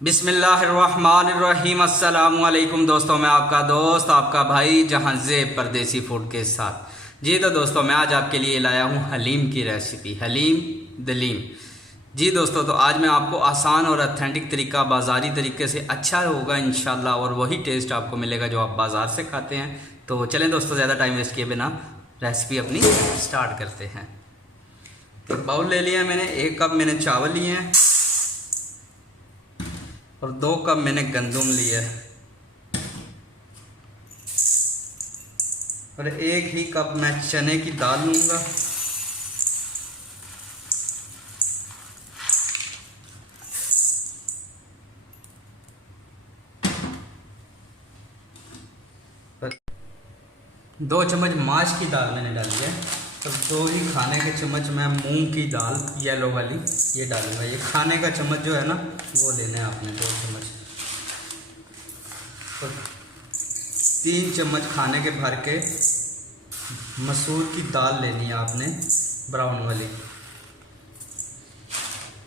बिस्मिल्लाहिर्रहमानिर्रहीम। अस्सलामुअलैकुम दोस्तों, मैं आपका दोस्त आपका भाई जहांज़ेब परदेसी फूड के साथ। जी तो दोस्तों, मैं आज आपके लिए लाया हूँ हलीम की रेसिपी, हलीम दलीम। जी दोस्तों, तो आज मैं आपको आसान और ऑथेंटिक तरीका, बाज़ारी तरीके से अच्छा होगा इंशाल्लाह, और वही टेस्ट आपको मिलेगा जो आप बाज़ार से खाते हैं। तो चलें दोस्तों, ज़्यादा टाइम वेस्ट किए बिना रेसिपी अपनी स्टार्ट करते हैं। तो बाउल ले लिया मैंने, 1 कप मैंने चावल लिए हैं और 2 कप मैंने गंदम लिया है और 1 ही कप मैं चने की दाल लूँगा। और 2 चम्मच माश की दाल मैंने डाली है और 2 ही खाने के चम्मच मैं मूंग की दाल येलो वाली ये डालूँगा। ये खाने का चम्मच जो है ना, वो लेना है आपने 2 चम्मच। और 3 चम्मच खाने के भर के मसूर की दाल लेनी है आपने, ब्राउन वाली।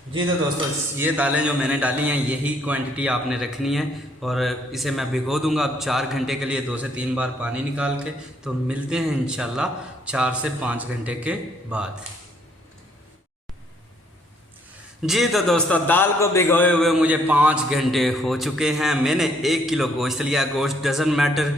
जी तो दोस्तों, ये दालें जो मैंने डाली हैं यही क्वांटिटी आपने रखनी है और इसे मैं भिगो दूंगा अब 4 घंटे के लिए, 2 से 3 बार पानी निकाल के। तो मिलते हैं इंशाल्लाह 4 से 5 घंटे के बाद। जी तो दोस्तों, दाल को भिगोए हुए मुझे 5 घंटे हो चुके हैं। मैंने 1 किलो गोश्त लिया। गोश्त डजंट मैटर,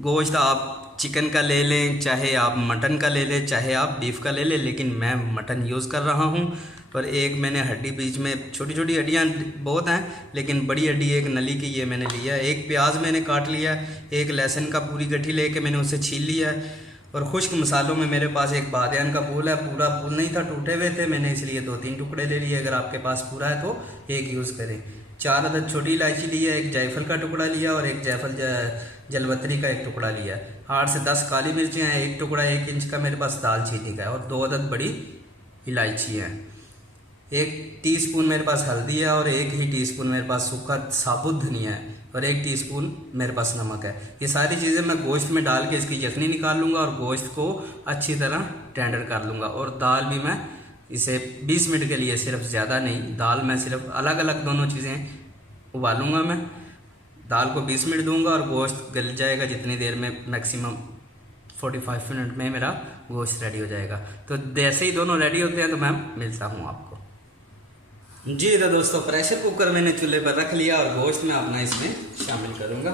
गोश्त आप चिकन का ले लें, चाहे आप मटन का ले लें, चाहे आप बीफ का ले लें, लेकिन मैं मटन यूज़ कर रहा हूँ। और एक मैंने हड्डी, बीच में छोटी छोटी हड्डियाँ बहुत हैं, लेकिन बड़ी हड्डी एक नली की ये मैंने लिया। 1 प्याज मैंने काट लिया, 1 लहसुन का पूरी गठी लेके मैंने उसे छील लिया है। और खुश्क मसालों में मेरे पास 1 बादियान का फूल है। पूरा फूल नहीं था, टूटे हुए थे, मैंने इसलिए 2-3 टुकड़े ले लिए। अगर आपके पास पूरा है तो 1 यूज़ करें। 4 अदद छोटी इलायची ली है, 1 जायफल का टुकड़ा लिया और 1 जायफल जलवतरी का 1 टुकड़ा लिया। 8 से 10 काली मिर्चियाँ हैं, 1 टुकड़ा 1 इंच का मेरे पास दालचीनी का है और 2 अदद बड़ी इलायची हैं। 1 टीस्पून मेरे पास हल्दी है और 1 ही टीस्पून मेरे पास सूखा साबुत धनिया है और 1 टीस्पून मेरे पास नमक है। ये सारी चीज़ें मैं गोश्त में डाल के इसकी यखनी निकाल लूँगा और गोश्त को अच्छी तरह टेंडर कर लूँगा। और दाल भी मैं इसे 20 मिनट के लिए, सिर्फ ज़्यादा नहीं, दाल मैं सिर्फ अलग अलग दोनों चीज़ें उबालूँगा। मैं दाल को 20 मिनट दूँगा और गोश्त गल जाएगा जितनी देर में, मैक्सिमम 45 मिनट में मेरा गोश्त रेडी हो जाएगा। तो जैसे ही दोनों रेडी होते हैं तो मैं मिलता हूँ आपको। जी तो दोस्तों, प्रेशर कुकर मैंने चूल्हे पर रख लिया और गोश्त में अपना इसमें शामिल करूँगा।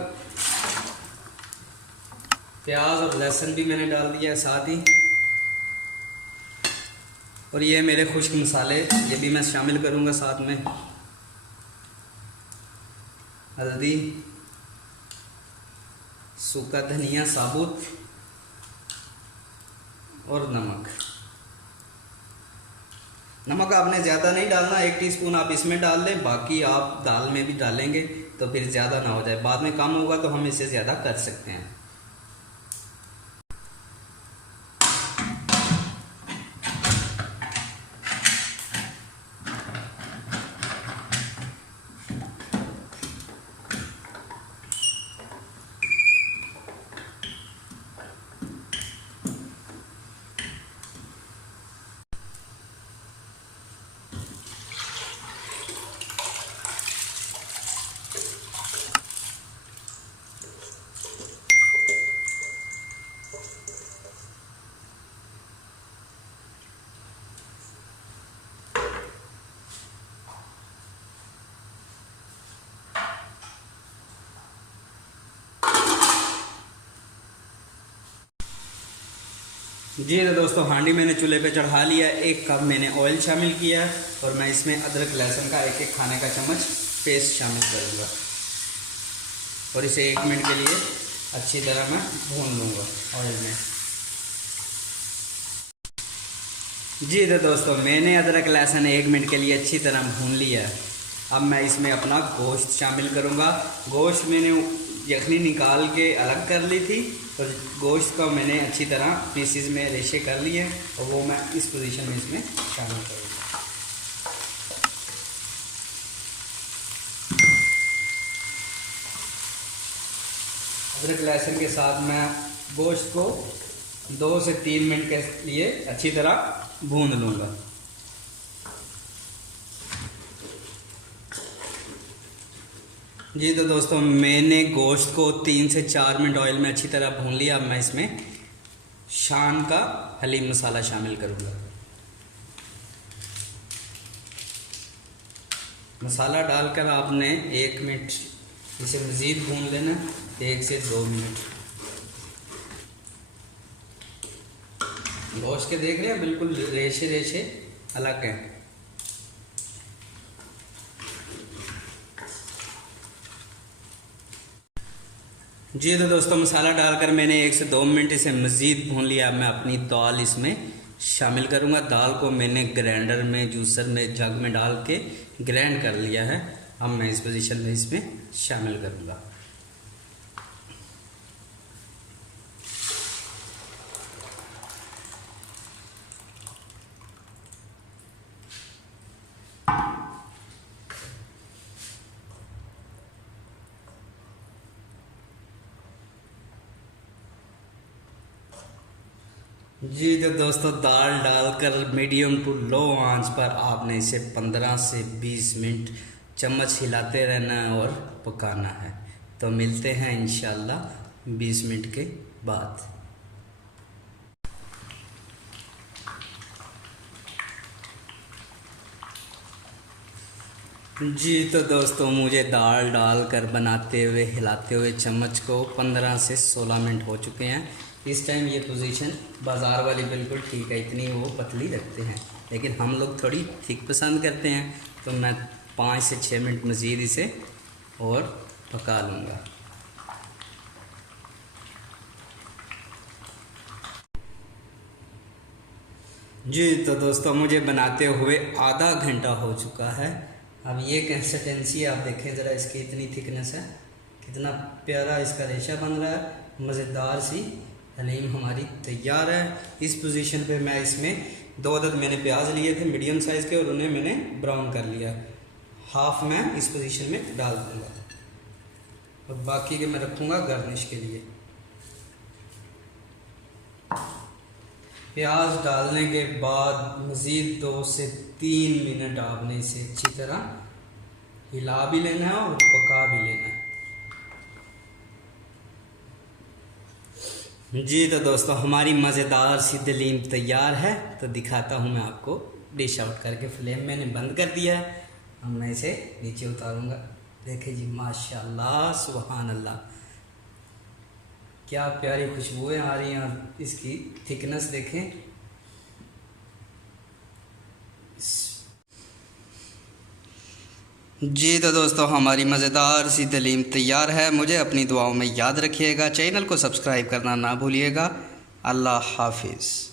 प्याज और लहसुन भी मैंने डाल दिया है साथ ही। और ये मेरे खुश्क मसाले, ये भी मैं शामिल करूँगा साथ में। हल्दी, सूखा धनिया साबुत और नमक। नमक आपने ज़्यादा नहीं डालना, 1 टीस्पून आप इसमें डाल लें, बाकी आप दाल में भी डालेंगे तो फिर ज़्यादा ना हो जाए। बाद में कम होगा तो हम इसे ज़्यादा कर सकते हैं। जी तो दोस्तों, हांडी मैंने चूल्हे पे चढ़ा लिया। 1 कप मैंने ऑयल शामिल किया और मैं इसमें अदरक लहसुन का 1-1 खाने का चम्मच पेस्ट शामिल करूँगा और इसे 1 मिनट के लिए अच्छी तरह मैं भून लूँगा ऑयल में। जी तो दोस्तों, मैंने अदरक लहसुन 1 मिनट के लिए अच्छी तरह भून लिया। अब मैं इसमें अपना गोश्त शामिल करूँगा। गोश्त मैंने यखनी निकाल के अलग कर ली थी और गोश्त को मैंने अच्छी तरह पीसीज में रेशे कर लिए और वो मैं इस पोजीशन में इसमें शामिल करूँगा। अदरक लहसुन के साथ मैं गोश्त को 2 से 3 मिनट के लिए अच्छी तरह भून लूँगा। जी तो दोस्तों, मैंने गोश्त को 3 से 4 मिनट ऑयल में अच्छी तरह भून लिया। अब मैं इसमें शान का हलीम मसाला शामिल करूँगा। मसाला डालकर आपने 1 मिनट इसे मज़ीद भून लेना, 1 से 2 मिनट। गोश्त के देख रहे हैं बिल्कुल रेशे रेशे अलग हैं। जी तो दोस्तों, मसाला डालकर मैंने 1 से 2 मिनट इसे मज़ीद भून लिया। मैं अपनी दाल इसमें शामिल करूँगा। दाल को मैंने ग्राइंडर में, जूसर में, जग में डाल के ग्राइंड कर लिया है। अब मैं इस पोजीशन में इसमें शामिल करूँगा। जी तो दोस्तों, दाल डालकर मीडियम टू लो आंच पर आपने इसे 15 से 20 मिनट चम्मच हिलाते रहना है और पकाना है। तो मिलते हैं इंशाल्लाह 20 मिनट के बाद। जी तो दोस्तों, मुझे दाल डालकर बनाते हुए, हिलाते हुए चम्मच को 15 से 16 मिनट हो चुके हैं। इस टाइम ये पोजीशन बाज़ार वाली बिल्कुल ठीक है, इतनी वो पतली रखते हैं, लेकिन हम लोग थोड़ी थिक पसंद करते हैं। तो मैं 5 से 6 मिनट मज़ीद इसे और पका लूँगा। जी तो दोस्तों, मुझे बनाते हुए आधा घंटा हो चुका है। अब ये कंसिस्टेंसी आप देखें ज़रा, इसकी इतनी थिकनेस है, कितना प्यारा इसका रेशा बन रहा है। मज़ेदार सी हलीम हमारी तैयार है। इस पोजीशन पे मैं इसमें 2 अदद मैंने प्याज लिए थे मीडियम साइज़ के, और उन्हें मैंने ब्राउन कर लिया। हाफ मैं इस पोजीशन में डाल दूँगा और बाकी के मैं रखूँगा गार्निश के लिए। प्याज डालने के बाद मज़ीद 2 से 3 मिनट आपने इसे अच्छी तरह हिला भी लेना है और पका भी लेना है। जी तो दोस्तों, हमारी मज़ेदार सी हलीम तैयार है। तो दिखाता हूँ मैं आपको डिश आउट करके। फ्लेम मैंने बंद कर दिया है। अब मैं इसे नीचे उतारूँगा। देखें जी, माशाल्लाह, सुभान अल्लाह, क्या प्यारी खुशबुएं आ रही हैं। इसकी थिकनेस देखें। जी तो दोस्तों, हमारी मज़ेदार सी हलीम तैयार है। मुझे अपनी दुआओं में याद रखिएगा। चैनल को सब्सक्राइब करना ना भूलिएगा। अल्लाह हाफिज़।